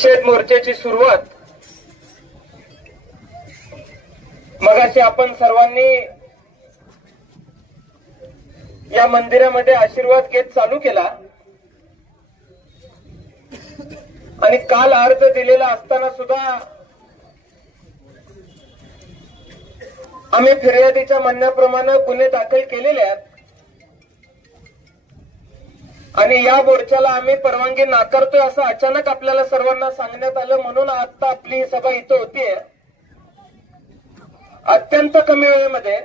निषेध मोर्चाची सुरुवात. मगाशी आपण सर्वांनी या मंदिरामध्ये आशीर्वाद घेत चालू केला. आणि काल अर्ज दिलेला असताना सुद्धा आम्ही फिर्यादीच्या म्हणण्याप्रमाणे गुन्हे दाखल केलेले आहेत. आणि या मोर्चाला आम्ही परवानगी नाकारतोय असं अचानक आपल्याला सर्वांना सांगण्यात आलं. म्हणून आता आपली ही सभा इथं होतीये. अत्यंत कमी वेळेमध्ये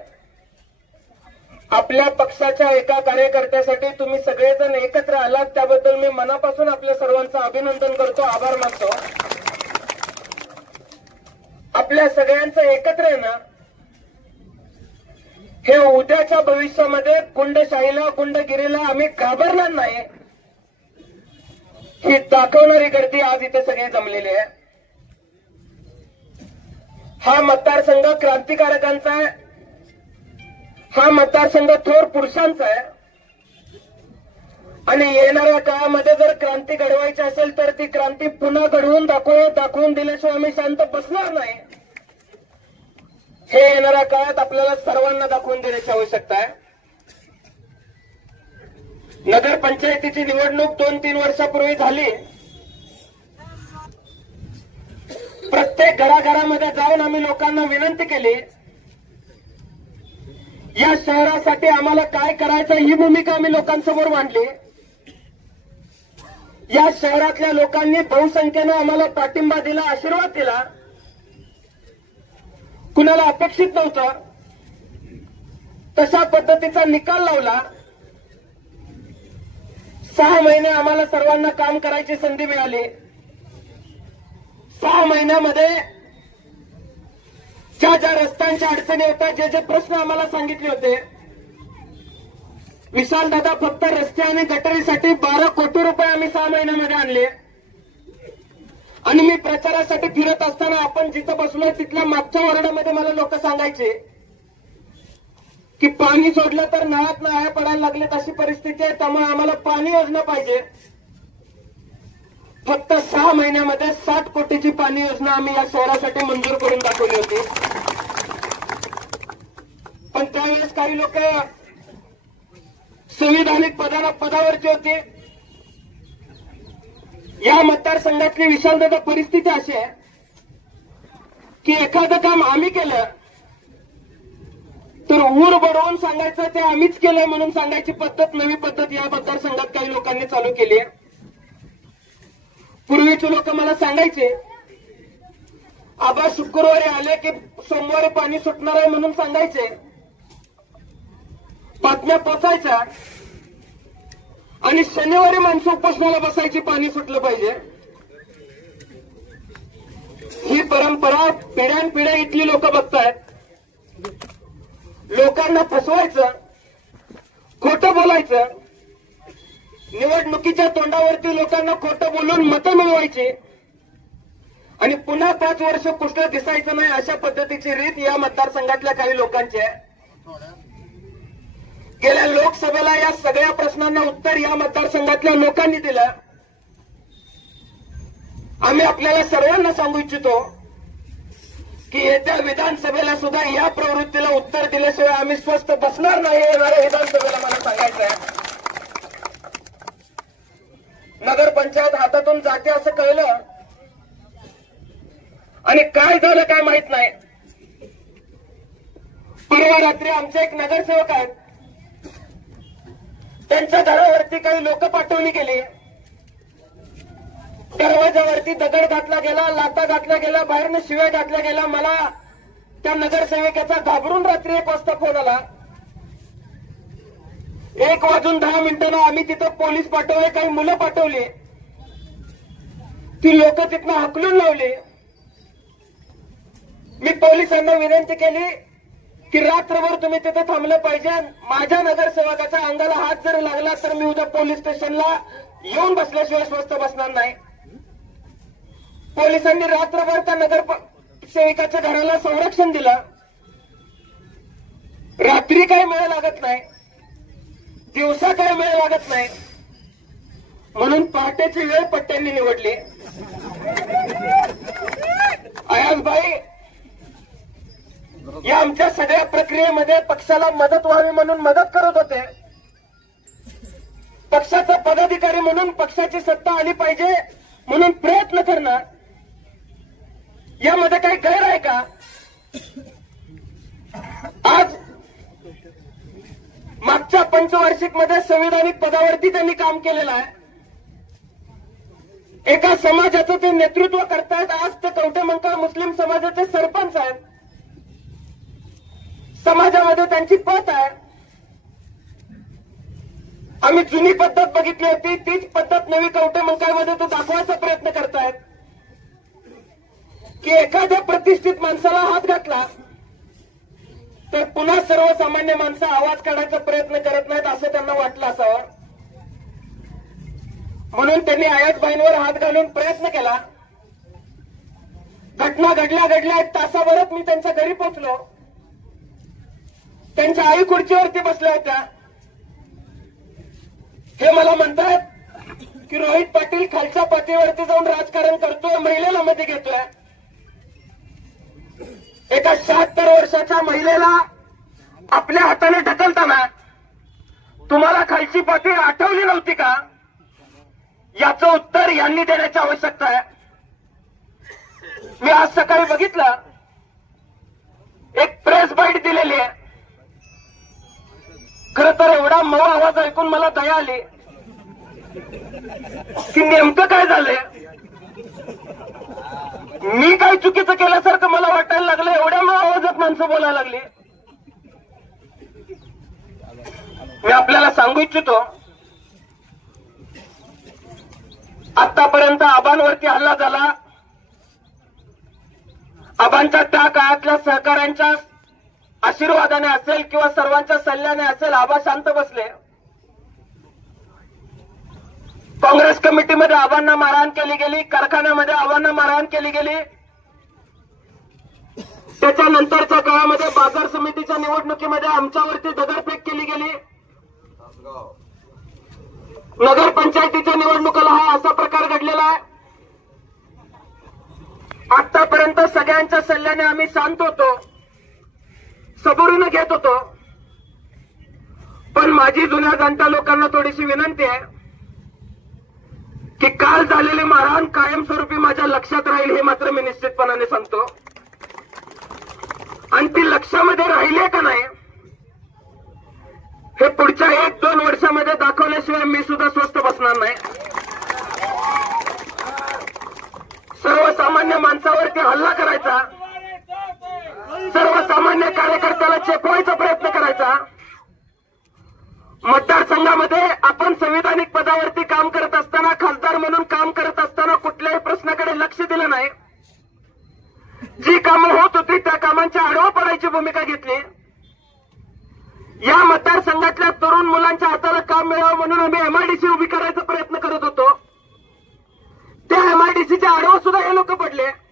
आपल्या पक्षाच्या एका कार्यकर्त्यासाठी तुम्ही सगळेजण एकत्र आलात. त्याबद्दल मी मनापासून आपल्या सर्वांचं अभिनंदन करतो. आभार मानतो. आपल्या सगळ्यांचं एकत्र येणं हे उद्याच्या भविष्यामध्ये गुंडशाहीला गुंडगिरीला आम्ही घाबरणार नाही. ही दाखवणारी गर्दी आज इथे सगळे जमलेली आहे. हा मतदारसंघ क्रांतिकारकांचा आहे. हा मतदारसंघ थोर पुरुषांचा आहे. आणि येणाऱ्या काळामध्ये जर क्रांती घडवायची असेल तर ती क्रांती पुन्हा घडवून दाखवून दाखवून दिल्याशिवाय आम्ही शांत बसणार नाही. हे येणाऱ्या काळात आपल्याला सर्वांना दाखवून देण्याची आवश्यकता आहे. नगरपंचायतीची निवडणूक दोन तीन वर्षापूर्वी झाली. प्रत्येक घराघरामध्ये जाऊन आम्ही लोकांना विनंती केली या शहरासाठी आम्हाला काय करायचं ही भूमिका आम्ही लोकांसमोर मांडली. या शहरातल्या लोकांनी बहुसंख्येनं आम्हाला पाठिंबा दिला आशीर्वाद दिला. कुणाला अपेक्षित नव्हतं तशा पद्धतीचा निकाल लावला. सहा महिने आम्हाला सर्वांना काम करायची संधी मिळाली. सहा महिन्यामध्ये ज्या ज्या रस्त्यांच्या अडचणी होत्या जे जे प्रश्न आम्हाला सांगितले होते विशाल दादा फक्त रस्ते आणि गटरीसाठी बारा कोटी रुपये आम्ही सहा महिन्यामध्ये आणले. आणि मी प्रचारासाठी फिरत असताना आपण जिथं बसलोय तिथल्या मागच्या वॉर्डामध्ये मला लोक सांगायचे की पाणी सोडलं तर नळात नळ्या पडायला लागलेत अशी परिस्थिती आहे त्यामुळे आम्हाला पाणी योजना पाहिजे. फक्त सहा महिन्यामध्ये साठ कोटीची पाणी योजना आम्ही या शहरासाठी मंजूर करून दाखवली होती. पण त्यावेळेस काही लोक संविधानिक पदा पदावरचे होते. या मतदारसंघातली विशालदादा परिस्थिती अशी आहे की एखादं काम आम्ही केलं तर ऊर बडवून सांगायचं ते आम्हीच केलंय म्हणून सांगायची पद्धत नवी पद्धत या मतदारसंघात काही लोकांनी चालू केली आहे. पूर्वीचे लोक मला सांगायचे आबा शुक्रवारी आले की सोमवारी पाणी सुटणार आहे म्हणून सांगायचे. बातम्या पोचायच्या. आणि शनिवारी माणसं उपोषणाला बसायची पाणी सुटलं पाहिजे. ही परंपरा पिढ्यानपिढ्या इथली लोक बघतायत. लोकांना फसवायचं खोटं बोलायचं निवडणुकीच्या तोंडावरती लोकांना खोटं बोलून मतं मिळवायची आणि पुन्हा पाच वर्ष कुठलं दिसायचं नाही अशा पद्धतीची रीत या मतदारसंघातल्या काही लोकांची आहे. गेल्या लोकसभेला या सगळ्या प्रश्नांना उत्तर या मतदारसंघातल्या लोकांनी दिलं. आम्ही आपल्याला सर्वांना सांगू इच्छितो की येत्या विधानसभेला सुद्धा या प्रवृत्तीला उत्तर दिल्याशिवाय आम्ही स्वस्थ बसणार नाही येणाऱ्या विधानसभेला मला सांगायचं आहे. नगरपंचायत हातातून जाते असं कळलं. आणि काय झालं काय माहीत नाही. परवा रात्री आमचे एक नगरसेवक आहेत. त्यांच्या घरावरती काही लोक पाठवणी केली. दरवाजावरती दगड घातला गेला लाता घातला गेला बाहेरनं शिव्या घातल्या गेला मला त्या नगरसेविकेचा घाबरून रात्री एक वाजता फोन आला. एक वाजून दहा मिनिटांना आम्ही तिथं पोलीस पाठवले काही मुलं पाठवली. ती लोक तिथनं हकलून लावली. मी पोलिसांना विनंती केली की रात्रभर तुम्ही तिथे थांबलं पाहिजे. माझ्या नगरसेवकाच्या अंगाला हात जर लागला तर मी उद्या पोलीस स्टेशनला येऊन बसल्याशिवाय स्वस्त बसणार नाही. पोलिसांनी रात्रभर त्या नगर सेविकाच्या घराला संरक्षण दिलं. रात्री काही वेळ लागत नाही. दिवसा काही वेळ लागत नाही. म्हणून पहाटेची वेळ पट्ट्यांनी निवडली. अयाजबाई या आमच्या सगळ्या प्रक्रियेमध्ये पक्षाला मदत व्हावी म्हणून मदत करत होते. पक्षाचा पदाधिकारी म्हणून पक्षाची सत्ता आली पाहिजे म्हणून प्रयत्न करणं यामध्ये काही गैर आहे का? आज मागच्या पंचवार्षिकमध्ये संविधानिक पदावरती त्यांनी काम केलेलं आहे. एका समाजाचं ते नेतृत्व करतायत. आज ते कवटेमंका मुस्लिम समाजाचे सरपंच आहेत. समाजामध्ये त्यांची पत आहे. आम्ही जुनी पद्धत बघितली होती तीच पद्धत नवी कवटे मंकाळमध्ये तो दाखवायचा प्रयत्न करतायत. की एखाद्या प्रतिष्ठित माणसाला हात घातला तर पुन्हा सर्वसामान्य माणसं आवाज काढायचा प्रयत्न करत नाहीत असं त्यांना वाटलं असावं. म्हणून त्यांनी आयातबाईंवर हात घालून प्रयत्न केला. घटना घडल्या घडल्या एक तासाभरात मी त्यांच्या घरी पोहोचलो. त्यांच्या आई खुर्चीवरती बसल्या होत्या. हे मला म्हणतात की रोहित पाटील खालच्या पातळीवरती जाऊन राजकारण करतोय महिलेला मध्ये घेतोय. एका शहात्तर वर्षाच्या महिलेला आपल्या हाताने ढकलताना तुम्हाला खालची पातळी आठवली नव्हती का? याचं उत्तर यांनी देण्याची आवश्यकता आहे. मी आज सकाळी बघितलं. एक प्रेस बाईट दिलेली आहे. खर तर एवढा मऊ आवाज ऐकून मला दया आली. की नेमकं काय झालंय? मी काय चुकीचं केल्यासारखं मला वाटायला लागलं एवढ्या मऊ आवाजात माणसं बोलायला लागली. मी आपल्याला सांगू इच्छितो आतापर्यंत आबांवरती हल्ला झाला. आबांच्या त्या काळातल्या सहकाऱ्यांच्या आशीर्वादाने असेल किंवा सर्वांच्या सल्ल्याने असेल आबा शांत बसले. काँग्रेस कमिटीमध्ये आबांना मारहाण केली गेली कारखान्यामध्ये आबांना मारहाण केली गेली. त्याच्यानंतरच्या काळामध्ये बाजार समितीच्या निवडणुकीमध्ये आमच्यावरती दगडफेक केली गेली. नगरपंचायतीच्या निवडणुकाला हा असा प्रकार घडलेला आहे. आतापर्यंत सगळ्यांच्या सल्ल्याने आम्ही शांत होतो. सबुरीनं घेत होतो. पण माझी जुन्या जाणत्या लोकांना थोडीशी विनंती आहे की काल झालेली मारहाण कायमस्वरूपी माझ्या लक्षात राहील हे मात्र मी निश्चितपणाने सांगतो. आणि ती लक्षामध्ये राहिली का नाही हे पुढच्या एक दोन वर्षामध्ये दाखवल्याशिवाय मी सुद्धा स्वस्त बसणार नाही. सर्वसामान्य माणसावरती हल्ला करायचा सर्वसामान्य कार्यकर्त्याला चेपवायचा प्रयत्न करायचा. मतदारसंघामध्ये आपण संविधानिक पदावरती काम करत असताना खासदार म्हणून काम करत असताना कुठल्याही प्रश्नाकडे लक्ष दिलं नाही. जी कामं होत होती त्या कामांच्या आडवा पडायची भूमिका घेतली. या मतदारसंघातल्या तरुण मुलांच्या हाताला काम मिळावं म्हणून आम्ही एमआयडीसी उभी करायचा प्रयत्न करत होतो. त्या एमआयडीसीच्या आडवा सुद्धा हे लोक पडले.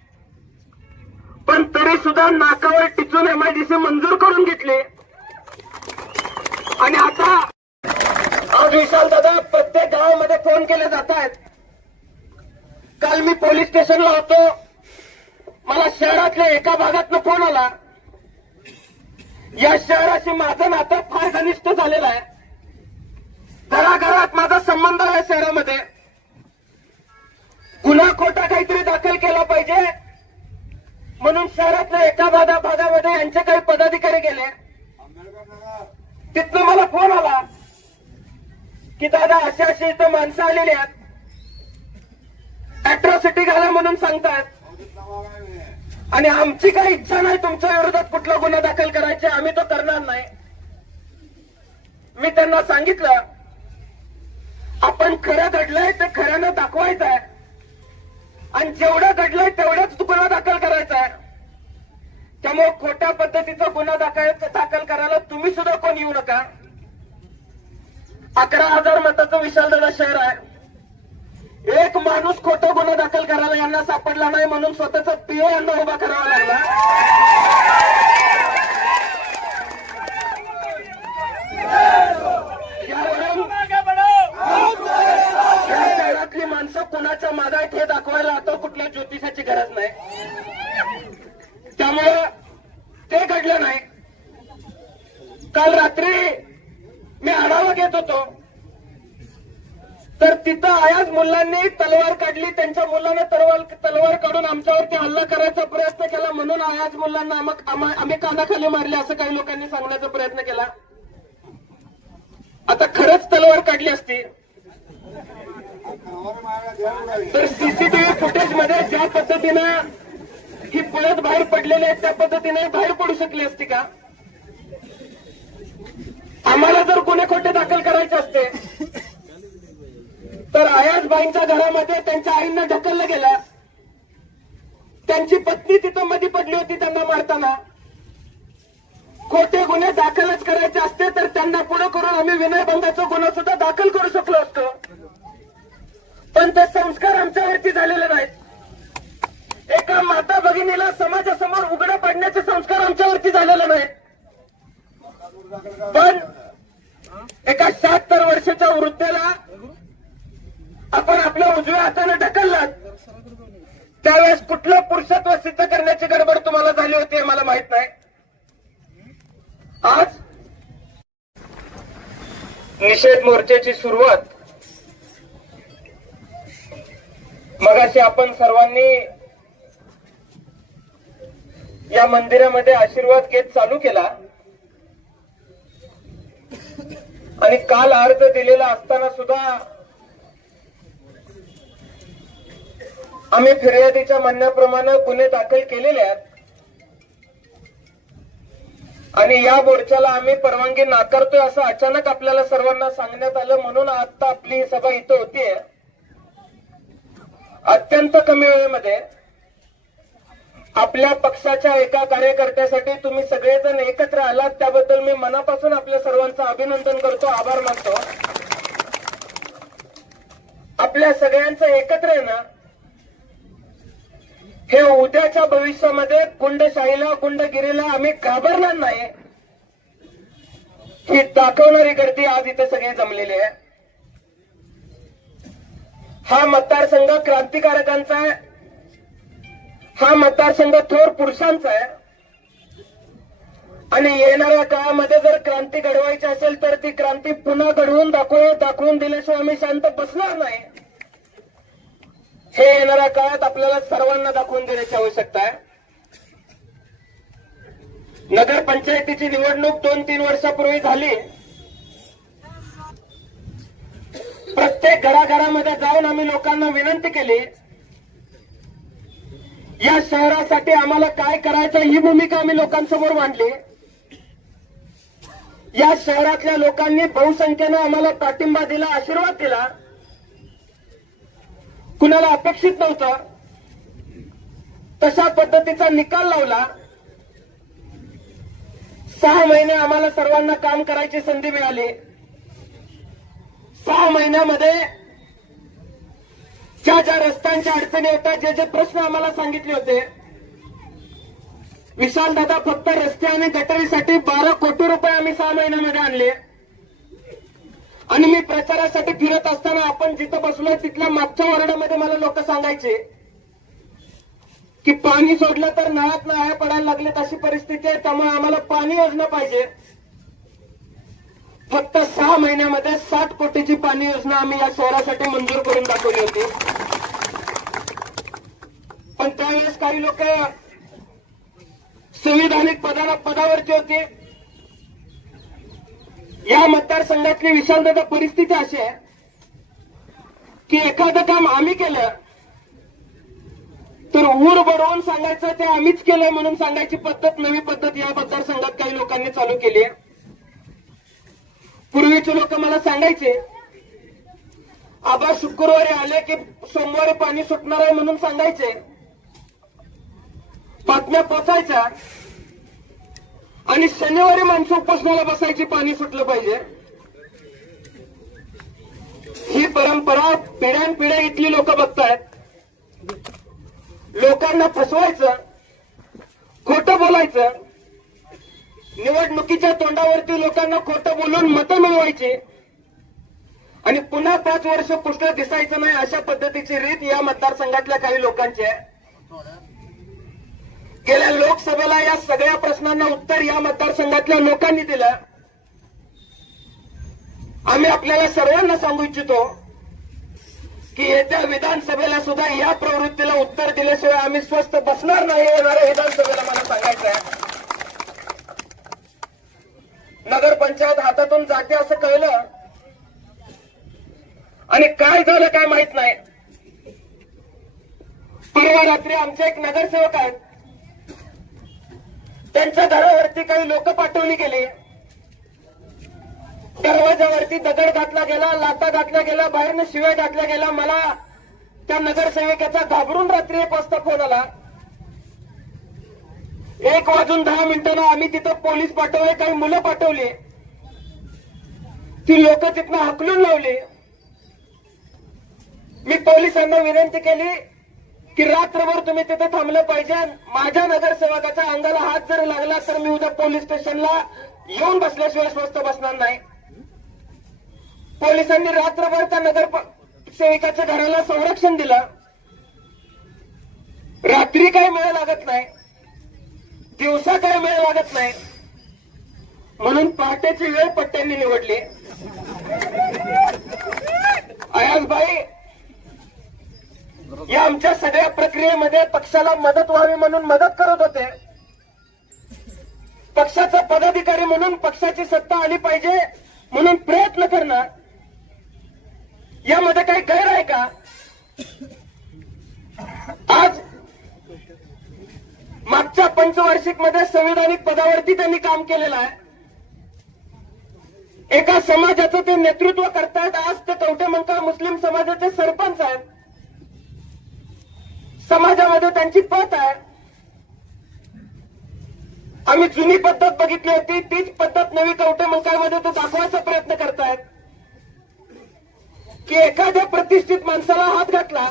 पण तरी सुद्धा नाकावर टिचून एमआयडीसी मंजूर करून घेतले. आणि आता आज विशाल दादा प्रत्येक गावामध्ये फोन केले जात आहेत काल मी पोलीस स्टेशनला होतो. मला शहरातल्या एका भागातनं फोन आला. या शहराशी माझं नातं फार घनिष्ठ झालेलं आहे. घराघरात माझा संबंध आहे शहरामध्ये. गुन्हा खोटा काहीतरी दाखल केला पाहिजे. म्हणून शहरातल्या एका भागा भागामध्ये यांचे काही पदाधिकारी गेले. तिथनं मला फोन आला की दादा अशी अशी इथं माणसं आलेली आहेत. अॅट्रॉसिटी घाला म्हणून सांगतात. आणि आमची काही इच्छा नाही तुमच्या विरोधात कुठला गुन्हा दाखल करायचे आम्ही तो करणार नाही. मी त्यांना सांगितलं आपण खरं घडलंय ते खऱ्यानं दाखवायचं आहे. आणि जेवढं घडलंय तेवढंच गुन्हा दाखल करायचा आहे. त्यामुळे खोट्या पद्धतीचा गुन्हा दाखल दाखल करायला तुम्ही सुद्धा कोण येऊ नका. अकरा हजार मताचं विशालदादा शहर आहे. एक माणूस खोटा गुन्हा दाखल करायला यांना सापडला नाही म्हणून स्वतःचा पीओ यांना उभा करावा लागला. यावरून या शहरातली माणसं कुणाच्या मागायत हे दाखवायला आता कुठल्या लोकांना तलवार तलवार काढून आमच्यावरती हल्ला करायचा प्रयत्न केला म्हणून आयाज मुलांना आमक- हाताखाली आम्ही मारले असं काही लोकांनी सांगण्याचा प्रयत्न केला. आता खरंच तलवार काढली असती. तर सीसीटीव्ही फुटेजमध्ये ज्या पद्धतीनं ही पळत बाहेर पडलेली आहेत त्या पद्धतीने बाहेर पडू शकली असती का? आम्हाला जर गुन्हे खोटे दाखल करायचे असते तर आयासबाईंच्या घरामध्ये त्यांच्या आईंना ढकललं गेलं. त्यांची पत्नी तिथं मधी पडली होती त्यांना मारताना. खोटे गुन्हे दाखलच करायचे असते तर त्यांना पुढे करून आम्ही विनयभंगाचा गुन्हा सुद्धा दाखल करू शकलो असतो. पण ते संस्कार आमच्यावरती झालेले नाहीत. एका माता भगिनीला समाजासमोर उघडं पाडण्याचे संस्कार आमच्यावरती झालेले नाहीत. पण एका शहात्तर वर्षाच्या वृद्धेला आपण आपल्या उजव्या हाताने ढकललात. त्यावेळेस कुठलं पुरुषत्व सिद्ध करण्याची गडबड तुम्हाला झाली होती हे मला माहीत नाही. आज निषेध मोर्चाची सुरुवात. मगाशी आपण सर्वांनी या मंदिरामध्ये आशीर्वाद घेत चालू केला. आणि काल अर्ज दिलेला असताना सुद्धा आम्ही फिर्यादीच्या म्हणण्याप्रमाणे गुन्हे दाखल केलेले आहेत. आणि या मोर्चाला आम्ही परवानगी नाकारतोय असं अचानक आपल्याला सर्वांना सांगण्यात आलं म्हणून आता आपली ही सभा इथं होतीये. अत्यंत कमी वेळेमध्ये आपल्या पक्षाच्या एका कार्यकर्त्यासाठी तुम्ही सगळेजण एकत्र आलात त्याबद्दल मी मनापासून आपल्या सर्वांचं अभिनंदन करतो आभार मानतो. आपल्या सगळ्यांचं एकत्र येणं हे उद्याच्या भविष्यामध्ये गुंडशाहीला गुंडगिरीला आम्ही घाबरणार नाही. ही दाखवणारी गर्दी आज इथे सगळी जमलेली आहे. हा मतदारसंघ क्रांतिकारकांचा आहे. हा मतदारसंघ थोर पुरुषांचा आहे. आणि येणाऱ्या काळामध्ये जर क्रांती घडवायची असेल तर ती क्रांती पुन्हा घडवून दाखवून दाखवून दिल्याशिवाय आम्ही शांत बसणार नाही. हे येणाऱ्या काळात आपल्याला सर्वांना दाखवून देण्याची आवश्यकता आहे. नगरपंचायतीची निवडणूक दोन तीन वर्षापूर्वी झाली. प्रत्येक घराघरामध्ये जाऊन आम्ही लोकांना विनंती केली या शहरासाठी आम्हाला काय करायचं ही भूमिका आम्ही लोकांसमोर मांडली. या शहरातल्या लोकांनी बहुसंख्येनं आम्हाला पाठिंबा दिला आशीर्वाद दिला. कुणाला अपेक्षित नव्हतं तशा पद्धतीचा निकाल लावला. सहा महिने आम्हाला सर्वांना काम करायची संधी मिळाली. सहा महिन्यामध्ये ज्या ज्या रस्त्यांच्या अडचणी होत्या जे जे प्रश्न आम्हाला सांगितले होते विशाल दादा फक्त रस्ते आणि गटरीसाठी बारा कोटी रुपये आम्ही सहा महिन्यामध्ये आणले. आणि मी प्रचारासाठी फिरत असताना आपण जिथं बसलोय तिथल्या मागच्या वॉर्डामध्ये मला लोक सांगायचे की पाणी सोडलं तर नळात आया पडायला लागलेत अशी परिस्थिती आहे त्यामुळे आम्हाला पाणी योजना पाहिजे. फक्त सहा महिन्यामध्ये साठ कोटीची पाणी योजना आम्ही या शहरासाठी मंजूर करून दाखवली होती. पण त्यावेळेस काही लोक संविधानिक पदा पदावरची होती. या मतदारसंघातली विशालदादा परिस्थिती अशी आहे की एखादं काम आम्ही केलं तर ऊर बडवून सांगायचं ते आम्हीच केलंय म्हणून सांगायची पद्धत नवी पद्धत या मतदारसंघात काही लोकांनी चालू केली आहे. पूर्वीचे लोक मला सांगायचे आबा शुक्रवारी आले की सोमवारी पाणी सुटणार आहे म्हणून सांगायचे. बातम्या पोचायच्या. आणि शनिवारी माणसं उपासनाला बसायची पाणी सुटलं पाहिजे. ही परंपरा पिढ्यानपिढ्या इथली लोक बघतायत. लोकांना फसवायचं खोटं बोलायचं निवडणुकीच्या तोंडावरती लोकांना खोटं बोलून मतं मिळवायची. आणि पुन्हा पाच वर्ष पुष्कळ दिसायचं नाही अशा पद्धतीची रीत या मतदारसंघातल्या काही लोकांची आहे. गेल्या लोकसभेला या सगळ्या प्रश्नांना उत्तर या मतदारसंघातल्या लोकांनी दिलं. आम्ही आपल्याला सर्वांना सांगू इच्छितो की येत्या विधानसभेला सुद्धा या प्रवृत्तीला उत्तर दिल्याशिवाय आम्ही स्वस्थ बसणार नाही येणाऱ्या विधानसभेला मला सांगायचं आहे. नगरपंचायत हातातून जाते असं कळलं. आणि काय झालं काय माहीत नाही. परवा रात्री आमचे एक नगरसेवक आहेत त्यांच्या घरावरती काही लोक पाठवली गेली. दरवाजावरती दगड घातला गेला लाता घातल्या गेला बाहेरनं शिवाय घातल्या गेला मला त्या नगरसेवकाचा घाबरून रात्री एक वाजता फोन आला. एक वाजून दहा मिनिटांना आम्ही तिथं पोलीस पाठवले काही मुलं पाठवली. ती लोक तिथनं हकलून लावली. मी पोलिसांना विनंती केली की रात्रभर तुम्ही तिथे थांबलं पाहिजे. माझ्या नगरसेवकाच्या अंगाला हात जर लागला तर मी उद्या पोलीस स्टेशनला येऊन बसल्याशिवाय स्वस्त बसणार नाही. पोलिसांनी रात्रभर त्या नगर सेविकाच्या घराला संरक्षण दिलं. रात्री काही मेळ लागत नाही. दिवसा काही मेळ लागत नाही. म्हणून पहाटेची वेळ पट्ट्यांनी निवडली. अयाजबाई या आमच्या सगळ्या प्रक्रियेमध्ये पक्षाला मदत व्हावी म्हणून मदत करत होते. पक्षाचा पदाधिकारी म्हणून पक्षाची सत्ता आली पाहिजे म्हणून प्रयत्न करणार. यामध्ये काही गैर आहे का? आज मागच्या पंचवार्षिकमध्ये संविधानिक पदावरती त्यांनी काम केलेलं आहे. एका समाजाचं ते नेतृत्व करतायत आज ते कवठेमंका मुस्लिम समाजाचे सरपंच आहेत. समाजामध्ये त्यांची पत आहे. आम्ही जुनी पद्धत बघितली होती तीच पद्धत नवी कवठेमंकामध्ये तो दाखवायचा प्रयत्न करतायत. की एखाद्या प्रतिष्ठित माणसाला हात घातला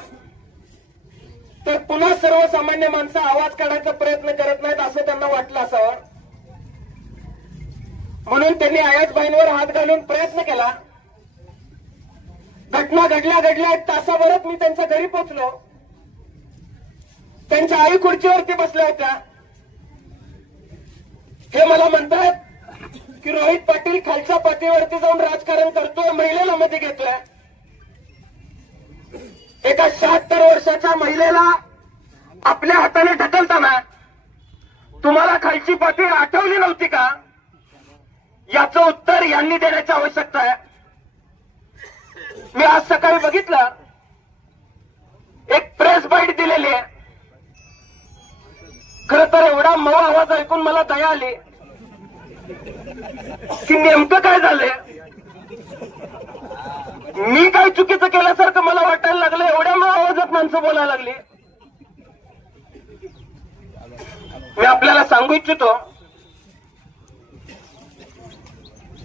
तर पुन्हा सर्वसामान्य माणसं आवाज काढायचा प्रयत्न करत नाहीत असं त्यांना वाटलं असावं. म्हणून त्यांनी आयातबाईंवर हात घालून प्रयत्न केला. घटना घडल्या घडल्या एक तासाभरात मी त्यांच्या घरी पोहोचलो. त्यांच्या आई खुर्चीवरती बसल्या होत्या. हे मला म्हणतात की रोहित पाटील खालच्या पातळीवरती जाऊन राजकारण करतोय महिलेला मध्ये घेतोय. एका शहात्तर वर्षाच्या महिलेला आपल्या हाताने ढकलताना तुम्हाला खालची पातळी आठवली नव्हती का? याचं उत्तर यांनी देण्याची आवश्यकता आहे. मी आज सकाळी बघितलं. एक प्रेस बाईट दिलेली आहे. खर तर एवढा मऊ आवाज ऐकून मला दया आली. की नेमकं काय झालंय? मी काय चुकीचं केल्यासारखं मला वाटायला लागलं एवढ्या मग आवाजात माणसं बोलायला लागली. मी आपल्याला सांगू इच्छितो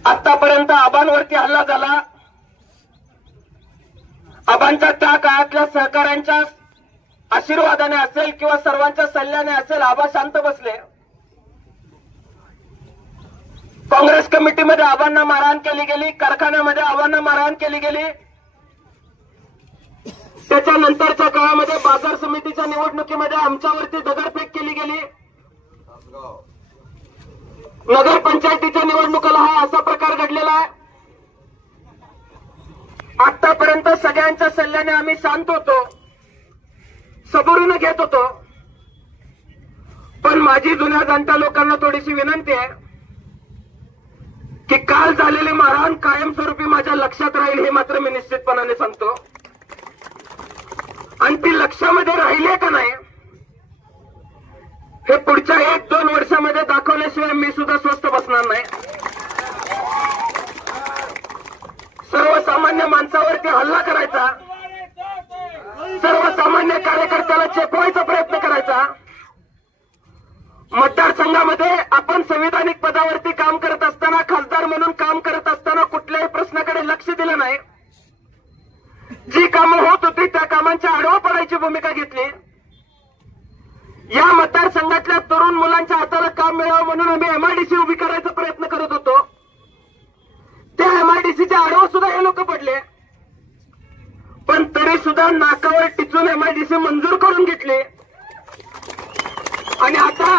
आतापर्यंत आबांवरती हल्ला झाला. आबांच्या त्या काळातल्या सहकाऱ्यांच्या आशीर्वादाने असेल किंवा सर्वांच्या सल्ल्याने असेल आबा शांत बसले. काँग्रेस कमिटीमध्ये आबांना मारहाण केली गेली कारखान्यामध्ये आबांना मारहाण केली गेली. त्याच्यानंतरच्या काळामध्ये बाजार समितीच्या निवडणुकीमध्ये आमच्यावरती दगडफेक केली गेली. नगरपंचायतीच्या निवडणुकाला हा असा प्रकार घडलेला आहे. आतापर्यंत सगळ्यांच्या सल्ल्याने आम्ही शांत होतो. सबुरीनं घेत होतो. पण माझी जुन्या जाणत्या लोकांना थोडीशी विनंती आहे की काल झालेले मारहाण कायमस्वरूपी माझ्या लक्षात राहील हे मात्र मी निश्चितपणाने सांगतो. आणि ती लक्षामध्ये राहिले का नाही हे पुढच्या एक दोन वर्षामध्ये दाखवल्याशिवाय मी सुद्धा स्वस्त बसणार नाही. सर्वसामान्य माणसावरती हल्ला करायचा सामान्य कार्यकर्त्याला चेपवायचा प्रयत्न करायचा. मतदारसंघामध्ये आपण संविधानिक पदावरती काम करत असताना खासदार म्हणून काम करत असताना कुठल्याही प्रश्नाकडे लक्ष दिलं नाही. जी कामं होत होती त्या कामांच्या आडवा पडायची भूमिका घेतली. या मतदारसंघातल्या तरुण मुलांच्या हाताला काम मिळावं म्हणून आम्ही एमआयडीसी उभी करायचा प्रयत्न करत होतो. त्या एमआयडीसीच्या आडवा सुद्धा हे लोक पडले. पण तरी सुद्धा नाकावर टिचून एमआयडीसी मंजूर करून घेतले. आणि आता